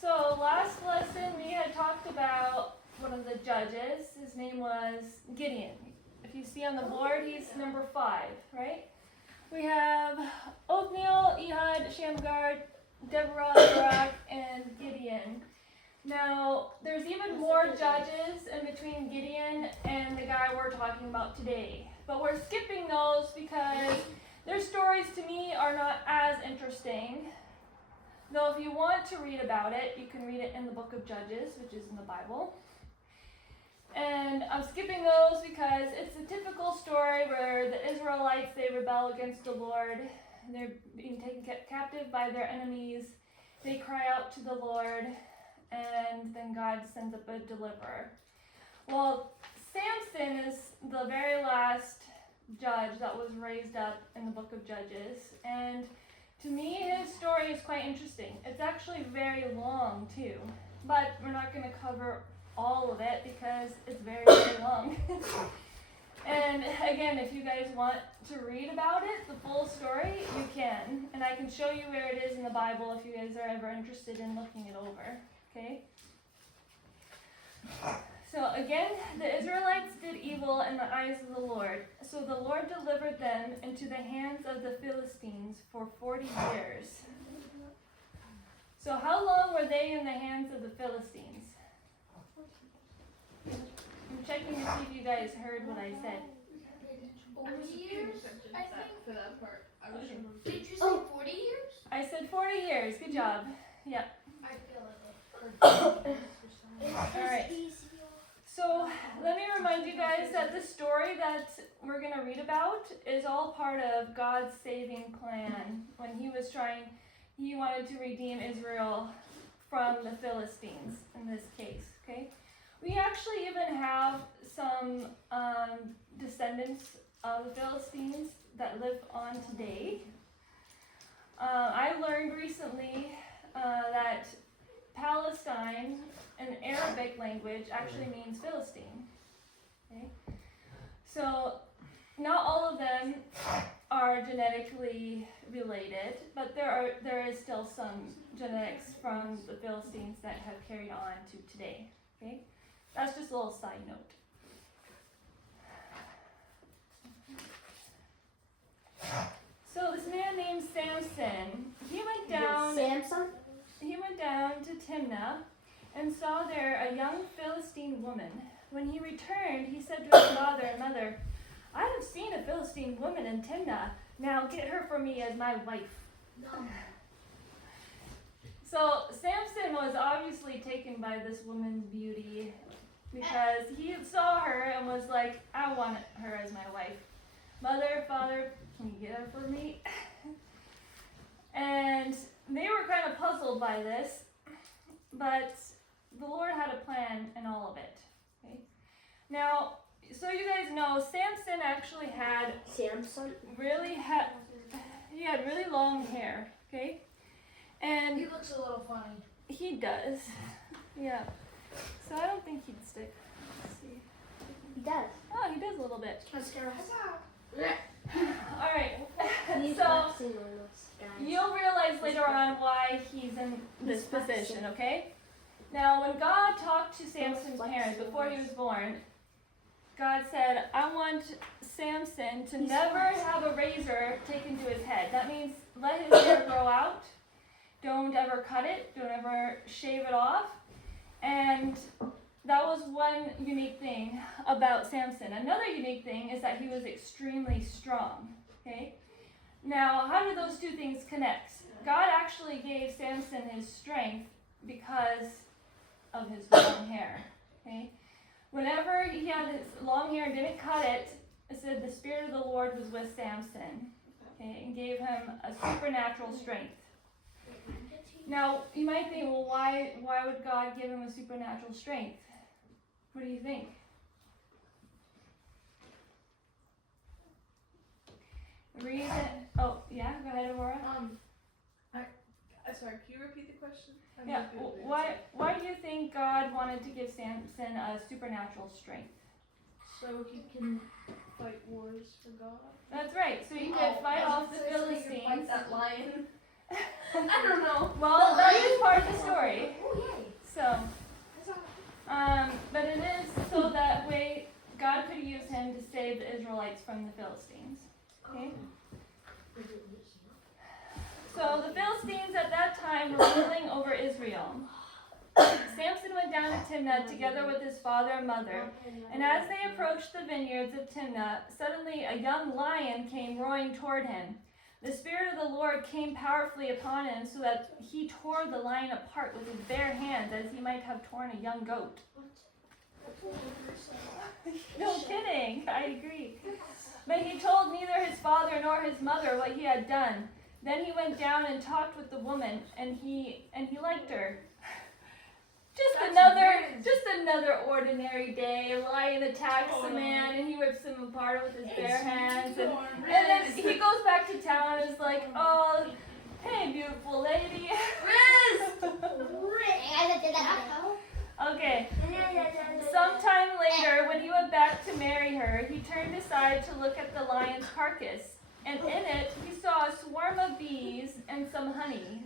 So last lesson we had talked about one of the judges. His name was Gideon. If you see on the board, he's number 5, right? We have Othniel, Ehud, Shamgar, Deborah, Barak, and Gideon. Now, there's even more judges in between Gideon and the guy we're talking about today. But we're skipping those because their stories to me are not as interesting. Though if you want to read about it, you can read it in the book of Judges, which is in the Bible. And I'm skipping those because it's a typical story where the Israelites, they rebel against the Lord. They're being taken captive by their enemies. They cry out to the Lord, and then God sends up a deliverer. Well, Samson is the very last judge that was raised up in the book of Judges. And to me, his story is quite interesting. It's actually very long, too. But we're not going to cover all of it because it's very, very long. And again, if you guys want to read about it, the full story, you can. And I can show you where it is in the Bible if you guys are ever interested in looking it over. Okay? So again, the Israelites did evil in the eyes of the Lord. So the Lord delivered them into the hands of the Philistines for 40 years. So how long were they in the hands of the Philistines? I'm checking to see if you guys heard what I said. 40 years, I think. For that part. Did you say 40 years? I said 40 years. Good job. Yeah. I feel like All right. So let me remind you guys that the story that we're going to read about is all part of God's saving plan when he wanted to redeem Israel from the Philistines in this case, okay? We actually even have some descendants of the Philistines that live on today. I learned recently that Palestine, in Arabic language, actually means Philistine. Okay? So not all of them are genetically related, but there is still some genetics from the Philistines that have carried on to today. Okay? That's just a little side note. So this man named Samson, he went down to Timnah and saw there a young Philistine woman. When he returned, he said to his father and mother, "I have seen a Philistine woman in Timnah. Now get her for me as my wife." No. So Samson was obviously taken by this woman's beauty because he saw her and was like, "I want her as my wife. Mother, father, can you get her for me?" And they were kind of puzzled by this, but the Lord had a plan in all of it. Okay? Now, so you guys know, Samson actually had he had really long hair, okay? And He looks a little funny. he does. Yeah. So I don't think he'd stick. Let's see. He does. Oh, he does a little bit. Mascara. All right. He's So boxing on those guys. you'll realize later on why he's in this position, okay? Now, when God talked to Samson's parents before he was born, God said, "I want Samson to never have a razor taken to his head." That means let his hair grow out. Don't ever cut it. Don't ever shave it off. And that was one unique thing about Samson. Another unique thing is that he was extremely strong. Okay? Now, how do those two things connect? God actually gave Samson his strength because of his long hair. Okay? Whenever he had his long hair and didn't cut it, it said the Spirit of the Lord was with Samson. Okay? And gave him a supernatural strength. Now, you might think, well, why would God give him a supernatural strength? What do you think? The reason, oh, yeah, go ahead, Aurora. Sorry, can you repeat the question? Yeah, why do you think God wanted to give Samson a supernatural strength? So he can fight wars for God? That's right, so you could fight off the Philistines. Fight that lion? I don't know. Well, that is part of the story. So, but it is so that way God could use him to save the Israelites from the Philistines. Okay? So the Philistines at that time were ruling over Israel. Samson went down to Timnah together with his father and mother, and as they approached the vineyards of Timnah, suddenly a young lion came roaring toward him. The Spirit of the Lord came powerfully upon him so that he tore the lion apart with his bare hands as he might have torn a young goat. No kidding, I agree. But he told neither his father nor his mother what he had done. Then he went down and talked with the woman, and he liked her. Just another ordinary day. A lion attacks a man, and he rips him apart with his bare hands. And then he goes back to town and is like, "Oh, hey, beautiful lady." Okay. Sometime later, when he went back to marry her, he turned aside to look at the lion's carcass, and in it he saw a swarm of bees and some honey.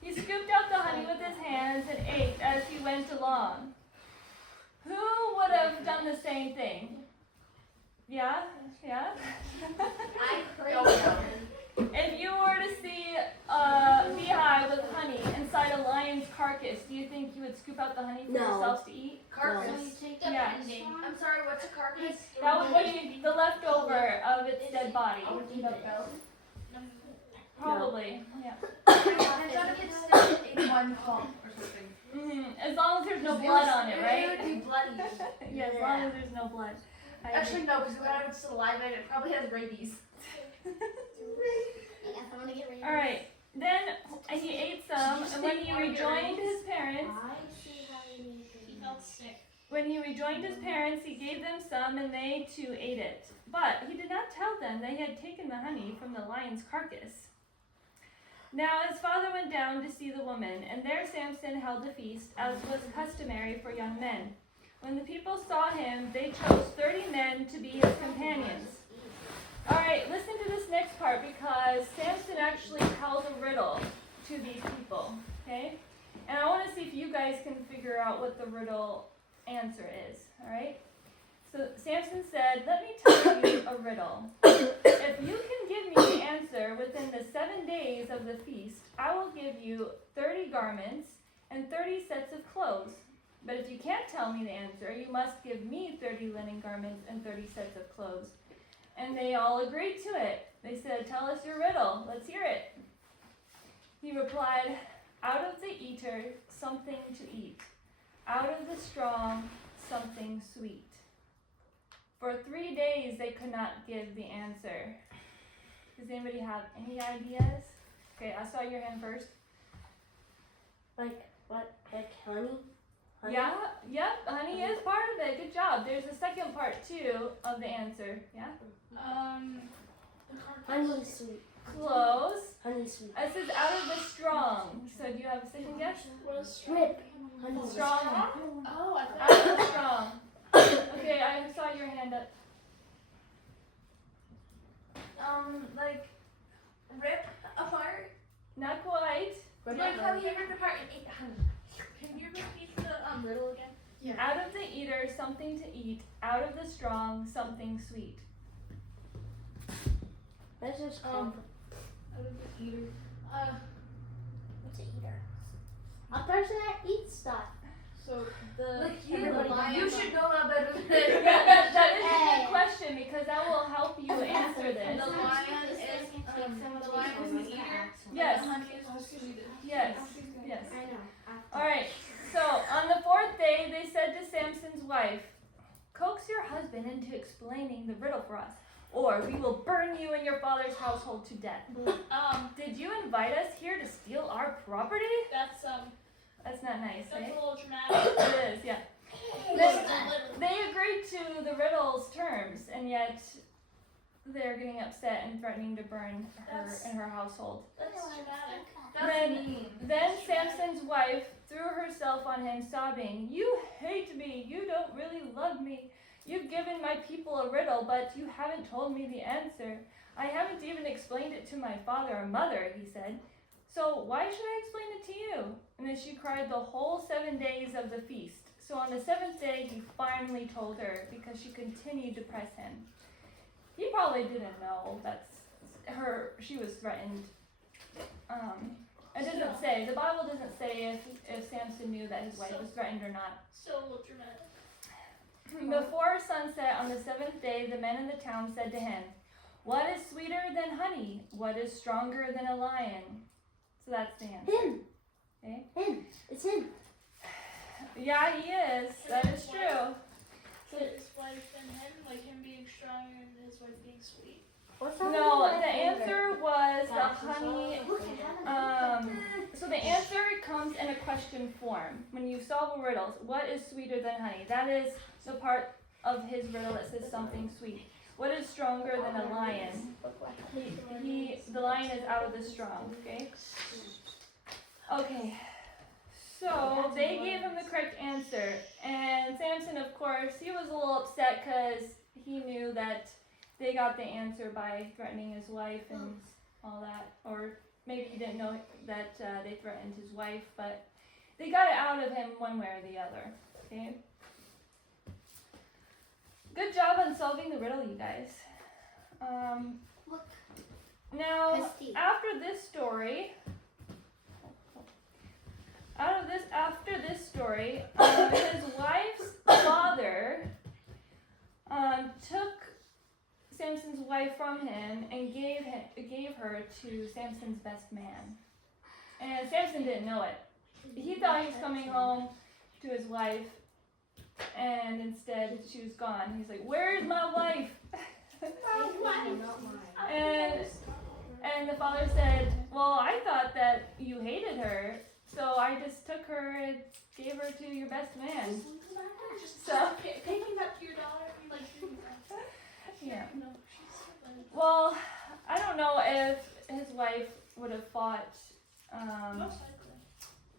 He scooped out the honey with his hands and ate as he went along. Who would have done the same thing? Yeah? Yeah? I don't know. If you were to see a beehive with honey inside a lion's carcass, do you think you would scoop out the honey for yourselves to eat? Carcass. Yeah. I'm sorry, what's a carcass? That would be the leftover of its dead body. Probably, yeah. I thought it gets stuck in one pump or something. As long as there's no blood on it, It right? would be bloody. Yeah, as long as there's no blood. Actually, no, because we got its saliva and it probably has rabies. Alright, then he ate some, and when he rejoined his parents, he gave them some, and they too ate it. But he did not tell them they had taken the honey from the lion's carcass. Now his father went down to see the woman, and there Samson held a feast, as was customary for young men. When the people saw him, they chose 30 men to be his companions. Alright, listen to this next part, because Samson actually tells a riddle to these people, okay? And I want to see if you guys can figure out what the riddle answer is, alright? So Samson said, "Let me tell you a riddle. If you can give me the answer within the 7 days of the feast, I will give you 30 garments and 30 sets of clothes. But if you can't tell me the answer, you must give me 30 linen garments and 30 sets of clothes." And they all agreed to it. They said, "Tell us your riddle. Let's hear it." He replied, "Out of the eater, something to eat. Out of the strong, something sweet." For 3 days, they could not give the answer. Does anybody have any ideas? Okay, I saw your hand first. Like what? Like honey? Yeah, yep, honey is part of it. Good job. There's a second part, too, of the answer. Yeah? Honey sweet. Close. Honey sweet. It says out of the strong. So do you have a second guess? Rip. Honey Strong. Oh, I Out of the strong. Okay, I saw your hand up. like rip apart. Not quite. Like how he ripped apart and ate the honey. Can you repeat the riddle again? Yeah. Out of the eater, something to eat. Out of the strong, something sweet. That's just Out of the eater. What's an eater? A person that eats stuff. So the Like you, everybody- you should know that better than Yeah, that is a good question because that will help you answer this. The lion is the lion is an eater. Yes. The honey is distributed. Yes. Yes. I know. Alright, so on the 4th day, they said to Samson's wife, "Coax your husband into explaining the riddle for us, or we will burn you and your father's household to death. Did you invite us here to steal our property?" That's not nice, that's eh? a little traumatic. It is, yeah. They agreed to the riddle's terms, and yet they're getting upset and threatening to burn her and her household. That's traumatic. That's mean. Then Samson's wife threw herself on him, sobbing, "You hate me. You don't really love me. You've given my people a riddle, but you haven't told me the answer. I haven't even explained it to my father or mother," he said. "So why should I explain it to you?" And then she cried the whole 7 days of the feast. So on the seventh day, he finally told her because she continued to press him. He probably didn't know she was threatened. It doesn't say, the Bible doesn't say if Samson knew that his wife was threatened or not. So dramatic. Before sunset on the seventh day, the men in the town said to him, "What is sweeter than honey? What is stronger than a lion?" So that's the answer. Him. Okay? Him. It's him. Yeah, he is. That is true. So his wife and him, like him being stronger and his wife being sweet. No, the answer was the honey. So the answer comes in a question form. When you solve a riddle, what is sweeter than honey? That is the part of his riddle that says something sweet. What is stronger than a lion? The lion is out of the strong, okay? Okay, so they gave him the correct answer. And Samson, of course, he was a little upset because he knew that they got the answer by threatening his wife and all that. Or maybe he didn't know that they threatened his wife, but they got it out of him one way or the other, okay? Good job on solving the riddle, you guys. Now, after this story, his wife's father took Samson's wife from him and gave her to Samson's best man. And Samson didn't know it. He thought he was coming home to his wife, and instead she was gone. He's like, "Where's my wife?" And the father said, "Well, I thought that you hated her, so I just took her and gave her to your best man." So Taking that to your daughter, you like doing that. yeah. No, she's Well, I don't know if his wife would have fought most likely.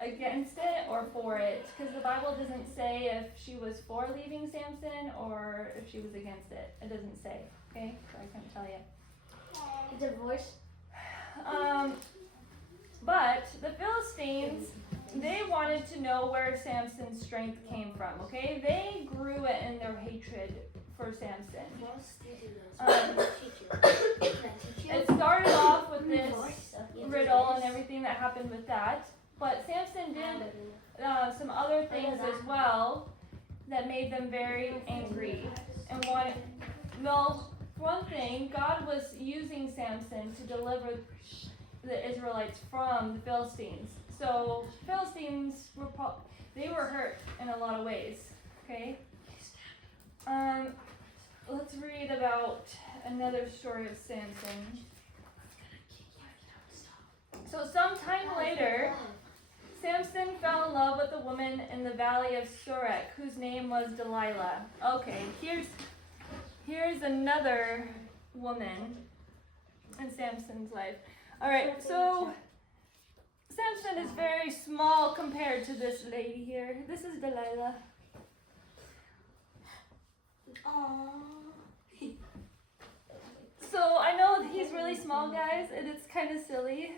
against it or for it, because the Bible doesn't say if she was for leaving Samson or if she was against it. It doesn't say, okay? So I couldn't tell you. Divorce. But the Philistines, they wanted to know where Samson's strength came from, okay? They grew it in their hatred for Samson. It started off with this riddle and everything that happened with that, but Samson did some other things as well that made them very angry. And one thing, God was using Samson to deliver the Israelites from the Philistines. So Philistines they were hurt in a lot of ways. Okay. Let's read about another story of Samson. So sometime later, Samson fell in love with a woman in the valley of Sorek, whose name was Delilah. Okay, here's another woman in Samson's life. All right, so Samson is very small compared to this lady here. This is Delilah. So I know he's really small, guys, and it's kind of silly,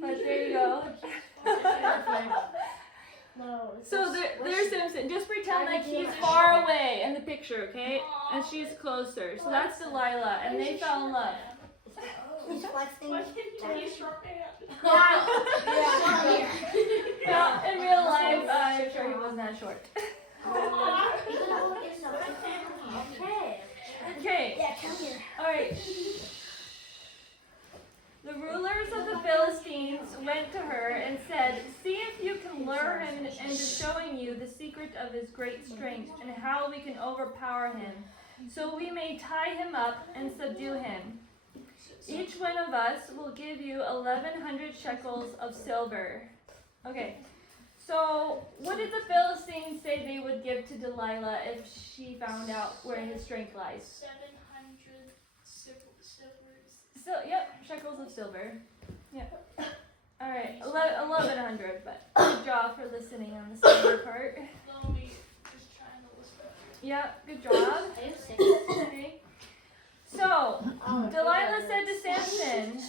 but there you go. So there's Samson. Just pretend like he's far away in the picture, okay? And she's closer. So that's Delilah, and they fell in love. He's flexing. Why can't you use short pants? Well, in real life, I'm sure he wasn't that short. Okay. Yeah, come here. All right. The rulers of the Philistines went to her and said, "See if you can lure him into showing you the secret of his great strength and how we can overpower him, so we may tie him up and subdue him. Each one of us will give you 1,100 shekels of silver." Okay. So, what did the Philistines say they would give to Delilah if she found out where his strength lies? 700 silvers. So, yep, shekels of silver. Yep. All right, 1,100. But good job for listening on the silver part. Let me just trying to listen. Yep, good job. Okay. So, Delilah said to Samson,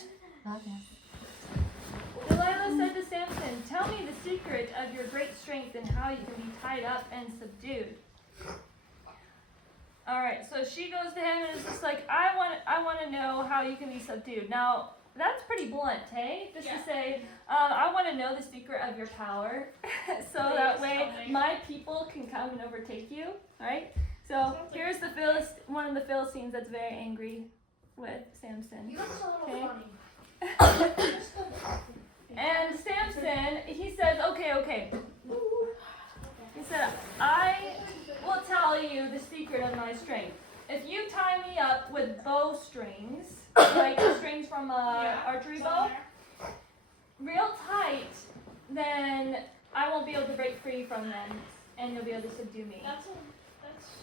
"Tell me the secret of your great strength and how you can be tied up and subdued. All right, so she goes to him and is just like, I want to know how you can be subdued. Now, that's pretty blunt, hey? Just to say, I want to know the secret of your power, so that way my people can come and overtake you. All right. So here's the one of the Philistines that's very angry with Samson. You look a little Okay. funny. And Samson, he says, okay. He said, I will tell you the secret of my strength. If you tie me up with bowstrings, like the strings from an archery bow, real tight, then I won't be able to break free from them, and you'll be able to subdue me.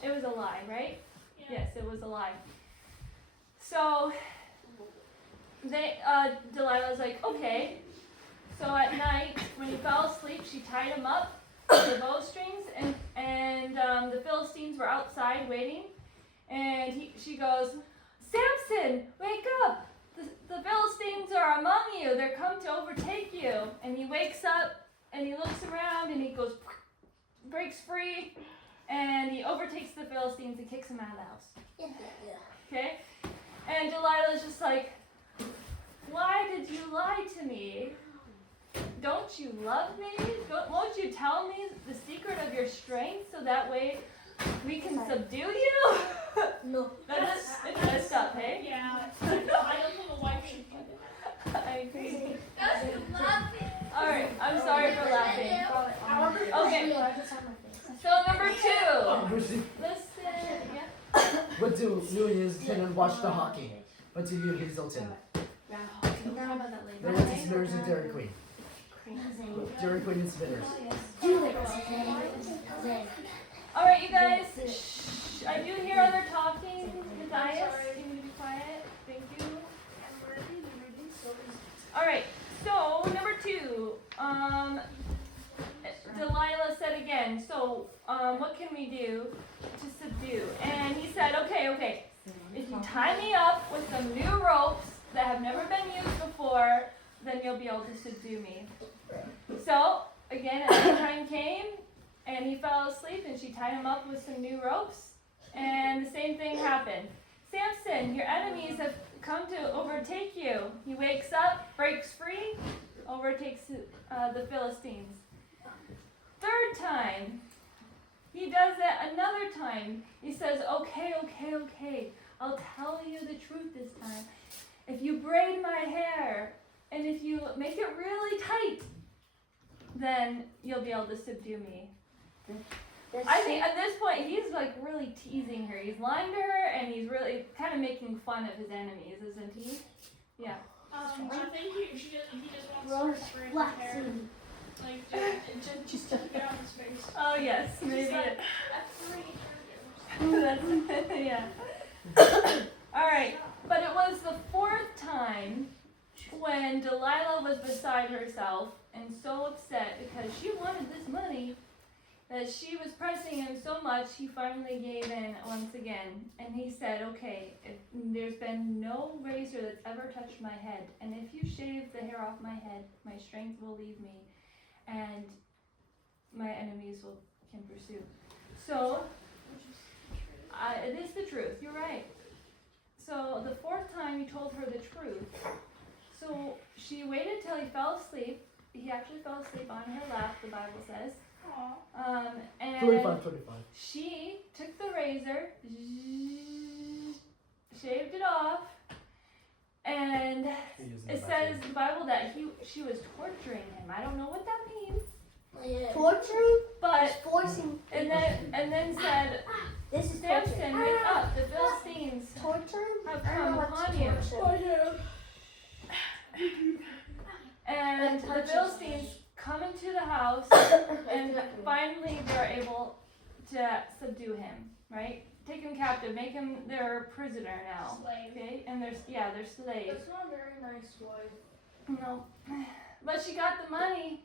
It was a lie, right? Yeah. Yes, it was a lie. So Delilah's like, okay. So at night, when he fell asleep, she tied him up with the bowstrings, and the Philistines were outside waiting. And she goes, Samson, wake up! The Philistines are among you. They're come to overtake you. And he wakes up and he looks around and he goes, breaks free, and he overtakes the Philistines and kicks them out of the house. Okay? And Delilah's just like, why did you lie to me? Don't you love me? Won't you tell me the secret of your strength so that way we can subdue you? No. It's messed up, hey? Yeah. I don't think a wife should do that. I agree. That's laughing. Alright, I'm sorry for laughing. Okay. Okay. So number 2. Listen, yeah. What do you use and watch the hockey? What do you use Hilton? There was the Spinners and Dairy Queen. Dairy Queen and Spinners. Alright, you guys. Shh. I do hear other talking. Matthias, you need to be quiet. Thank you. Alright, so number 2. Delilah said again, so what can we do to subdue? And he said, okay. If you tie me up with some new ropes that have never been used before, then you'll be able to subdue me. So, again, as the time came, and he fell asleep, and she tied him up with some new ropes, and the same thing happened. Samson, your enemies have come to overtake you. He wakes up, breaks free, overtakes the Philistines. 3rd time, he does it another time. He says, okay, I'll tell you the truth this time. If you braid my hair, and if you make it really tight, then you'll be able to subdue me. I think at this point, he's like really teasing her. He's lying to her, and he's really kind of making fun of his enemies, isn't he? Yeah. Do you think he just wants to spray her hair? Like, just to get on his face. Oh, yes, maybe. Like, That's, yeah. Alright, but it was the 4th time when Delilah was beside herself and so upset because she wanted this money that she was pressing him so much, he finally gave in once again. And he said, okay, there's been no razor that's ever touched my head, and if you shave the hair off my head, my strength will leave me, and my enemies can pursue. So, it is the truth, you're right. So the 4th time he told her the truth. So she waited till he fell asleep. He actually fell asleep on her lap, the Bible says. And 25. she took the razor, shaved it off, and it says in the Bible that she was torturing him. I don't know what that means. Torturing? But Forcing. and then said, This is Samson, torture. wake up, the Philistines Torturing? have I don't come know what's upon you. torture. And the Philistines come into the house, and finally they're able to subdue him, right? Take him captive, make him their prisoner now. Slave. Okay? And they're slaves. That's not a very nice wife. No. But she got the money.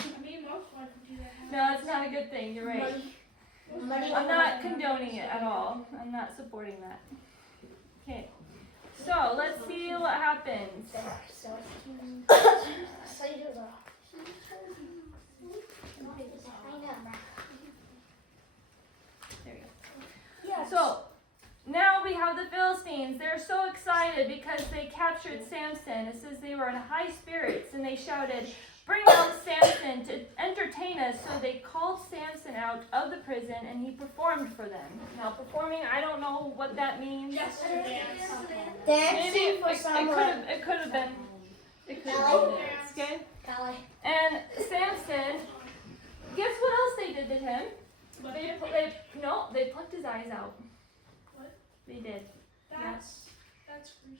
I mean, most wives would do that. No, it's not a good thing, you're right. Money. I'm not condoning it at all. I'm not supporting that. Okay. So let's see what happens. Philistines, they're so excited because they captured Samson. It says they were in high spirits and they shouted, "Bring out Samson to entertain us." So they called Samson out of the prison and he performed for them. Now performing, I don't know what that means. Yesterday. Dancing for someone. It could have been. It could have Ballet. been dance, okay? Ballet. And Samson, guess what else they did to him? They plucked his eyes out. What? They did. That's gruesome.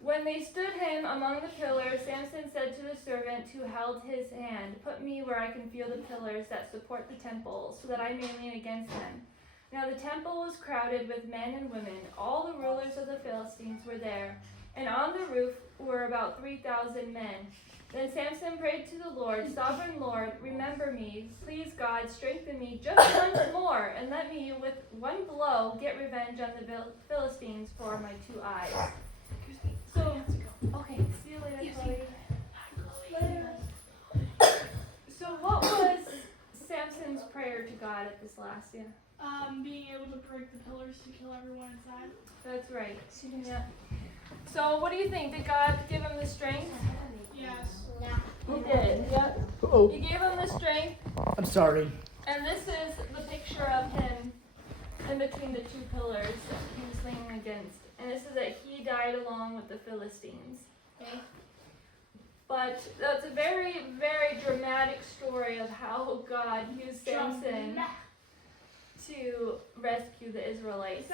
When they stood him among the pillars, Samson said to the servant who held his hand, "Put me where I can feel the pillars that support the temple, so that I may lean against them." Now the temple was crowded with men and women. All the rulers of the Philistines were there, and on the roof were about 3,000 men. Then Samson prayed to the Lord, "Sovereign Lord, remember me. Please, God, strengthen me just once more, and let me, with one blow, get revenge on the Philistines for my 2 eyes." So, okay, see you later, Chloe. Later. So what was Samson's prayer to God at this last year? Being able to break the pillars to kill everyone inside. That's right. Yeah. So what do you think? Did God give him the strength? Yes. He did. Yep. Oh, He gave him the strength. I'm sorry. And this is the picture of him in between the 2 pillars that he was leaning against. And this is that he died along with the Philistines. Okay? But that's a very, very dramatic story of how God used Samson to rescue the Israelites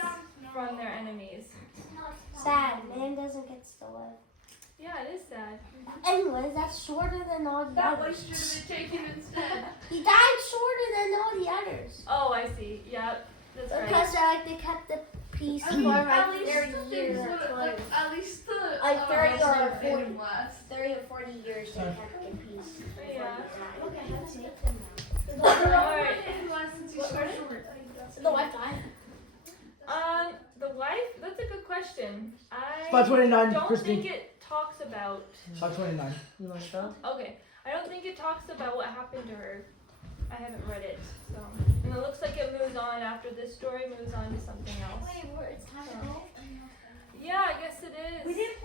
from their enemies. Sad. Man doesn't get to live. Yeah, it is sad. Anyways, that's shorter than all the That one others. should have been taken instead. He died shorter than all the others. Oh, I see. Yep. That's right. Because they kept the peace for At like least 30 the years. things would- like, at least the Like 30 or rest made 40. him last. 30 or 40 years they kept the peace. Yeah. Look, I have to Alright. Since you started. the Wi-Fi. The wife? That's a good question. I Spot 29, don't Christy. think it talks about. Spot 29. You want to go? Okay, I don't think it talks about what happened to her. I haven't read it, so. And it looks like it moves on after this story moves on to something else. Wait, it's time to go? Yeah, I guess it is. We didn't